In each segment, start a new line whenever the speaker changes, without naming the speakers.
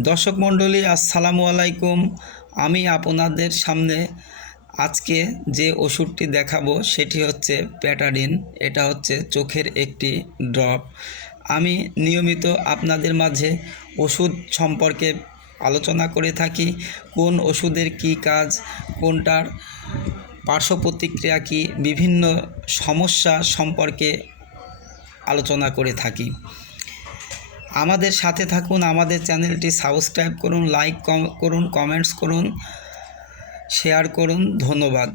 দর্শক মণ্ডলী, আসসালামু আলাইকুম। আমি আপনাদের সামনে আজকে যে ওষুধটি দেখাবো, সেটি হচ্ছে প্যাটাডিন। এটা হচ্ছে চোখের একটি ড্রপ। আমি নিয়মিত আপনাদের মাঝে ওষুধ সম্পর্কে আলোচনা করে থাকি, কোন ওষুধের কি কাজ, কোনটার পার্শ্ব প্রতিক্রিয়া কী, বিভিন্ন সমস্যা সম্পর্কে আলোচনা করে থাকি। আমাদের সাথে থাকুন, আমাদের চ্যানেলটি সাবস্ক্রাইব করুন, লাইক করুন, কমেন্টস করুন, শেয়ার করুন, ধন্যবাদ।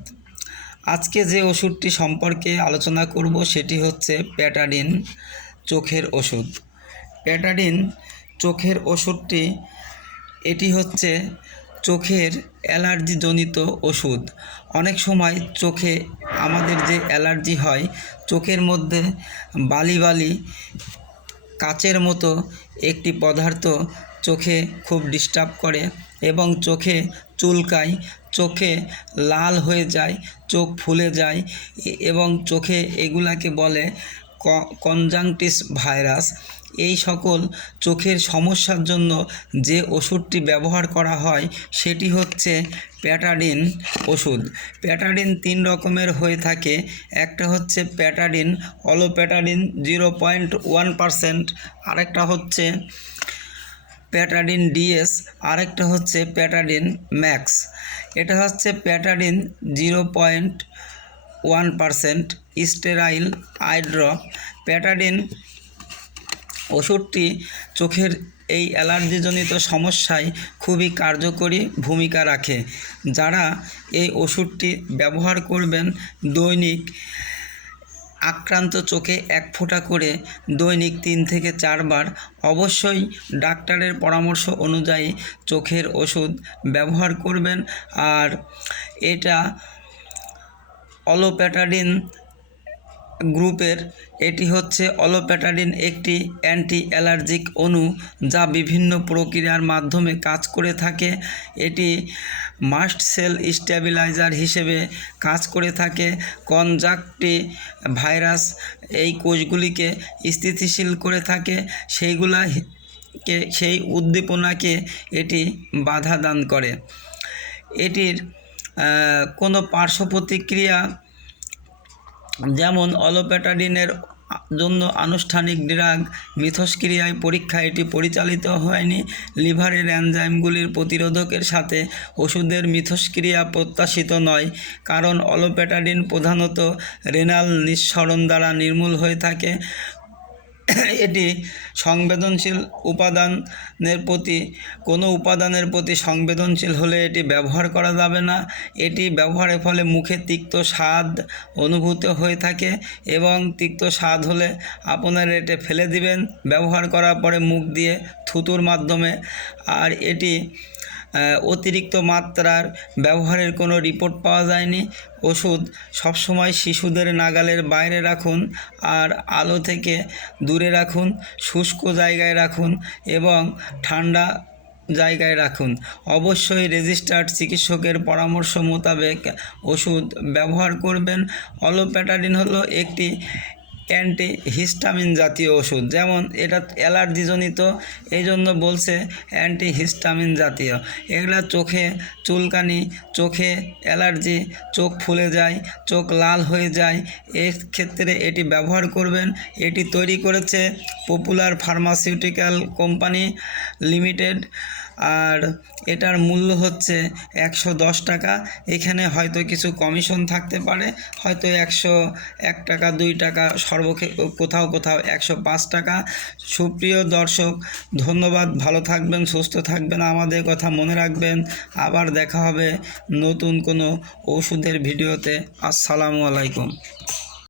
আজকে যে ওষুধটি সম্পর্কে আলোচনা করব সেটি হচ্ছে প্যাটাডিন চোখের ওষুধ। প্যাটাডিন চোখের ওষুধটি, এটি হচ্ছে চোখের অ্যালার্জিজনিত ওষুধ। অনেক সময় চোখে আমাদের যে অ্যালার্জি হয়, চোখের মধ্যে বালি বালি কাচের মতো একটি পদার্থ চোখে খুব ডিস্টার্ব করে এবং চোখে চুলকায়, চোখে লাল হয়ে যায়, চোখ ফুলে যায় এবং চোখে এগুলাকে বলে কনজাংটিস ভাইরাস এই সকল চোখের সমস্যার জন্য যে ওষুধটি ব্যবহার করা হয়, সেটি হচ্ছে প্যাটাডিন ওষুধ। প্যাটাডিন তিন রকমের হয়ে থাকে। একটা হচ্ছে Patadin, Olopatadine zero point one percent, আরেকটা হচ্ছে প্যাটাডিন ডিএস, আরেকটা হচ্ছে প্যাটাডিন ম্যাক্স। এটা হচ্ছে Patadin zero point one percent, sterile eye drop Patadin ওষুধটি চোখের এই অ্যালার্জিজনিত সমস্যায় খুবই কার্যকরী ভূমিকা রাখে। যারা এই ওষুধটি ব্যবহার করবেন, দৈনিক আক্রান্ত চোখে এক ফোঁটা করে দৈনিক তিন থেকে চারবার অবশ্যই ডাক্তারের পরামর্শ অনুযায়ী চোখের ওষুধ ব্যবহার করবেন। আর এটা অলোপ্যাটাডিন গ্রুপের, এটি হচ্ছে অলোপ্যাটাডিন একটি অ্যান্টি অ্যালার্জিক অণু যা বিভিন্ন প্রক্রিয়ার মাধ্যমে কাজ করে থাকে। এটি মাস্ট সেল স্টেবিলাইজার হিসেবে কাজ করে থাকে। কনজাক্টি ভাইরাস এই কোষগুলিকে স্থিতিশীল করে থাকে। সেইগুলা কে সেই উদ্দীপনাকে এটি বাধা দান করে। এটির কোনো পার্শ্ব প্রতিক্রিয়া যেমন অলোপ্যাটাডিনের জন্য আনুষ্ঠানিক ড্রাগ, মিথস্ক্রিয়ায় পরীক্ষা এটি পরিচালিত হয়নি। লিভারের অ্যানজাইমগুলির প্রতিরোধকের সাথে ওষুধের মিথস্ক্রিয়া প্রত্যাশিত নয়, কারণ অলোপ্যাটাডিন প্রধানত রেনাল নিঃসরণ দ্বারা নির্মূল হয়ে থাকে। এটি সংবেদনশীল উপাদানের প্রতি, কোনো উপাদানের প্রতি সংবেদনশীল হলে এটি ব্যবহার করা যাবে না। এটি ব্যবহারের ফলে মুখে তিক্ত স্বাদ অনুভূত হয়ে থাকে এবং তিক্ত স্বাদ হলে আপনার এটি ফেলে দিবেন। ব্যবহার করার পরে মুখ দিয়ে থুতুর মাধ্যমে। আর এটি অতিরিক্ত মাত্রার ব্যবহারের কোনো রিপোর্ট পাওয়া যায়নি। ওষুধ সবসময় শিশুদের নাগালের বাইরে রাখুন আর আলো থেকে দূরে রাখুন, শুষ্ক জায়গায় রাখুন এবং ঠান্ডা জায়গায় রাখুন। অবশ্যই রেজিস্টার্ড চিকিৎসকের পরামর্শ মোতাবেক ওষুধ ব্যবহার করবেন। অলোপ্যাটাডিন হলো একটি অ্যান্টি হিস্টামিন জাতীয় ওষুধ, যেমন এটা অ্যালার্জিজনিত এই জন্য বলছে অ্যান্টি হিস্টামিন জাতীয়। এগুলা চোখে চুলকানি, চোখে অ্যালার্জি, চোখ ফুলে যায়, চোখ লাল হয়ে যায় এই ক্ষেত্রে এটি ব্যবহার করবেন। এটি তৈরি করেছে পপুলার ফার্মাসিউটিক্যাল কোম্পানি লিমিটেড, আর এটার মূল্য হচ্ছে একশো দশ টাকা। এখানে হয়তো কিছু কমিশন থাকতে পারে, হয়তো একশো এক টাকা, দুই টাকা সর্বক্ষে কোথাও কোথাও একশো পাঁচ টাকা। সুপ্রিয় দর্শক, ধন্যবাদ। ভালো থাকবেন, সুস্থ থাকবেন। আমাদের কথা মনে রাখবেন। আবার দেখা হবে নতুন কোনো ওষুধের ভিডিওতে। আসসালামু আলাইকুম।